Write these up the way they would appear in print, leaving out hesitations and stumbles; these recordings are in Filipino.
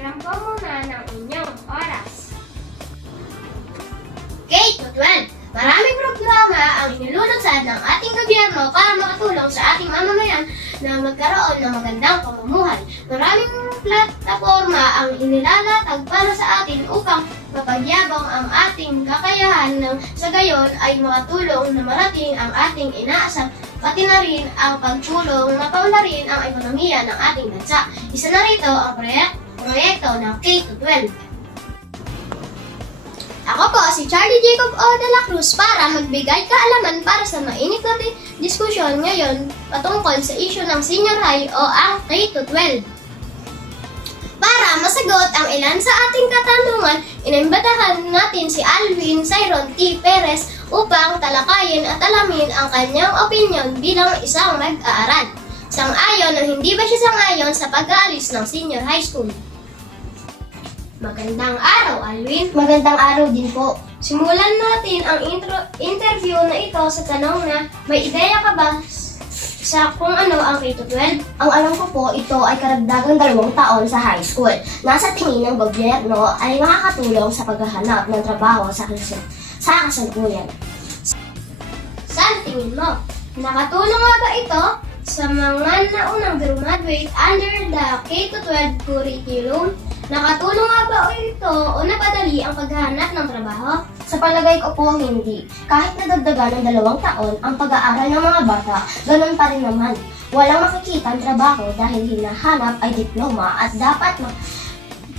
Hiram ko muna ng inyong oras. K-12. Maraming programa ang inilulunsad ng ating gobyerno para makatulong sa ating mamamayan na magkaroon ng magandang pamumuhay. Maraming plataforma ang inilalatag para sa atin upang mapagyabang ang ating kakayahan nang sa gayon ay makatulong na marating ang ating inaasam, pati na rin ang pagtulong na paunlarin ang ekonomiya ng ating bansa. Isa na rito ang proyekto ng K-12. Ako po si Charlie Jacob O. de la Cruz para magbigay kaalaman para sa mainit na diskusyon ngayon patungkol sa issue ng senior high o ang K-12. Para masagot ang ilan sa ating katanungan, inimbitahan natin si Alvin Cyron T. Perez upang talakayin at alamin ang kanyang opinion bilang isang mag-aaral. Sang-ayon o hindi ba siya sang-ayon sa pag-aalis ng senior high school? Magandang araw, Alvin. Magandang araw din po. Simulan natin ang interview na ito sa tanong na may ideya ka ba sa kung ano ang K-12? Ang alam ko po, ito ay karagdagang 2 taon sa high school. Nasa tingin ng gobyerno ay makakatulong sa paghahanap ng trabaho sa kasalukuyan. Sa tingin mo, nakatulong nga ba ito sa mga naunang graduate under the K-12 curriculum? Nakatulong nga ba ito o napadali ang paghahanap ng trabaho? Sa palagay ko po, hindi. Kahit nadagdagan ng 2 taon ang pag-aaral ng mga bata, ganun pa rin naman. Walang makikita ang trabaho dahil hinahanap ay diploma at dapat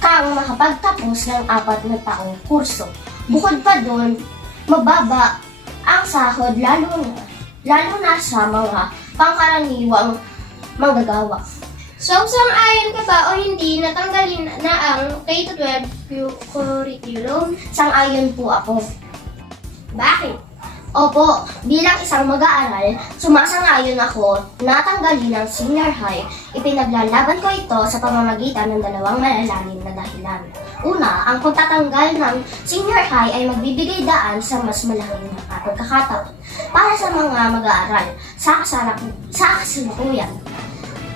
kang makapagtapos ng 4 na taong kurso. Bukod pa doon, mababa ang sahod lalo na sa mga pangkaraniwang manggagawa. So, sang-ayon ka ba o hindi natanggalin na ang K-12 curriculum? Sang-ayon po ako. Bakit? Opo, bilang isang mag-aaral, sumasang-ayon ako na tanggalin ang senior high. Ipinaglalaban ko ito sa pamamagitan ng 2 malalalim na dahilan. Una, ang pagtatanggal ng senior high ay magbibigay daan sa mas malaking pagkakataon para sa mga mag-aaral sa kasalukuyan.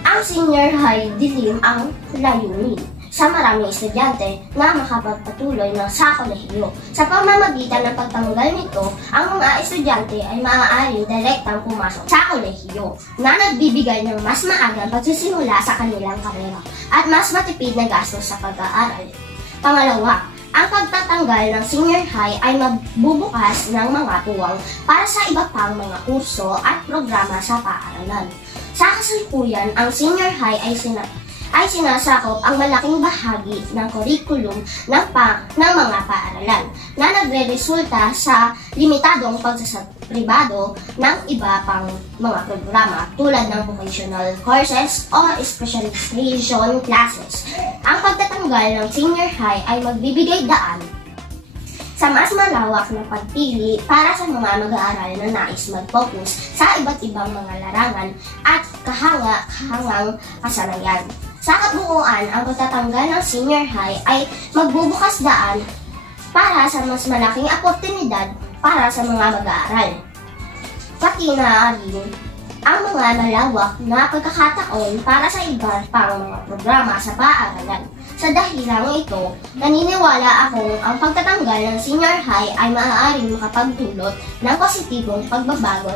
Ang senior high dilim ang layunin sa maraming estudyante na makapagpatuloy sa kolehiyo. Sa pamamagitan ng pagtanggal nito, ang mga estudyante ay maaaring direktang pumasok sa kolehiyo na nagbibigay ng mas maagang pagsisimula sa kanilang karera at mas matipid na gastos sa pag-aaral. Pangalawa, ang pagtatanggal ng senior high ay magbubukas ng mga puwang para sa iba pang mga kurso at programa sa paaralan. Sa kasalukuyan, ang senior high ay sinasakop ang malaking bahagi ng curriculum ng mga paaralan na nagre-resulta sa limitadong pagsasapribado ng iba pang mga programa tulad ng vocational courses o specialization classes. Ang pagtatanggal ng senior high ay magbibigay daan sa mas malawak na pagpili para sa mga mag-aaral na nais mag-focus sa iba't ibang mga larangan at kahangang kasanayan. Sa kabuuan, ang pagtatanggal ng senior high ay magbubukas daan para sa mas malaking oportunidad para sa mga mag-aaral. Pati na rin ang mga malawak na pagkakataon para sa iba pang mga programa sa paaralan. Sa dahilang ito, naniniwala akong ang pagtatanggal ng senior high ay maaaring makapagdulot ng positibong pagbabago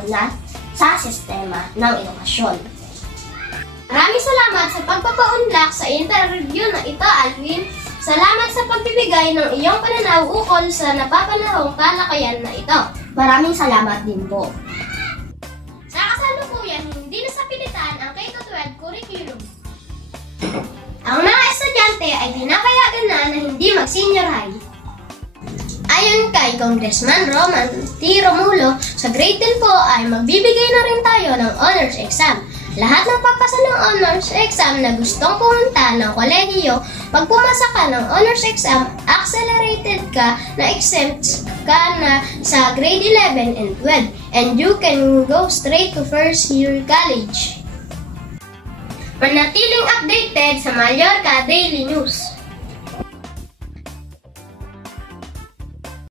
sa sistema ng edukasyon. Maraming salamat sa pagpapaunlak sa interview na ito, Alvin. Salamat sa pagbibigay ng iyong pananaw ukol sa napapanahong talakayan na ito. Maraming salamat din po. Sa kasalukuyan, hindi na sa pilitan ang K-12 curriculum. Ang mga estudyante ay pinapayagan na hindi mag-senior high. Ayon kay Congressman Roman T. Romulo, sa grade 10 po ay magbibigay na rin tayo ng honors exam. Lahat ng papasa ng honors exam na gustong pumunta ng kolehiyo, pag pumasa ka ng honors exam, accelerated ka na exempt ka na sa grade 11 and 12, and you can go straight to first year college. Manatiling updated sa Mallorca Daily News.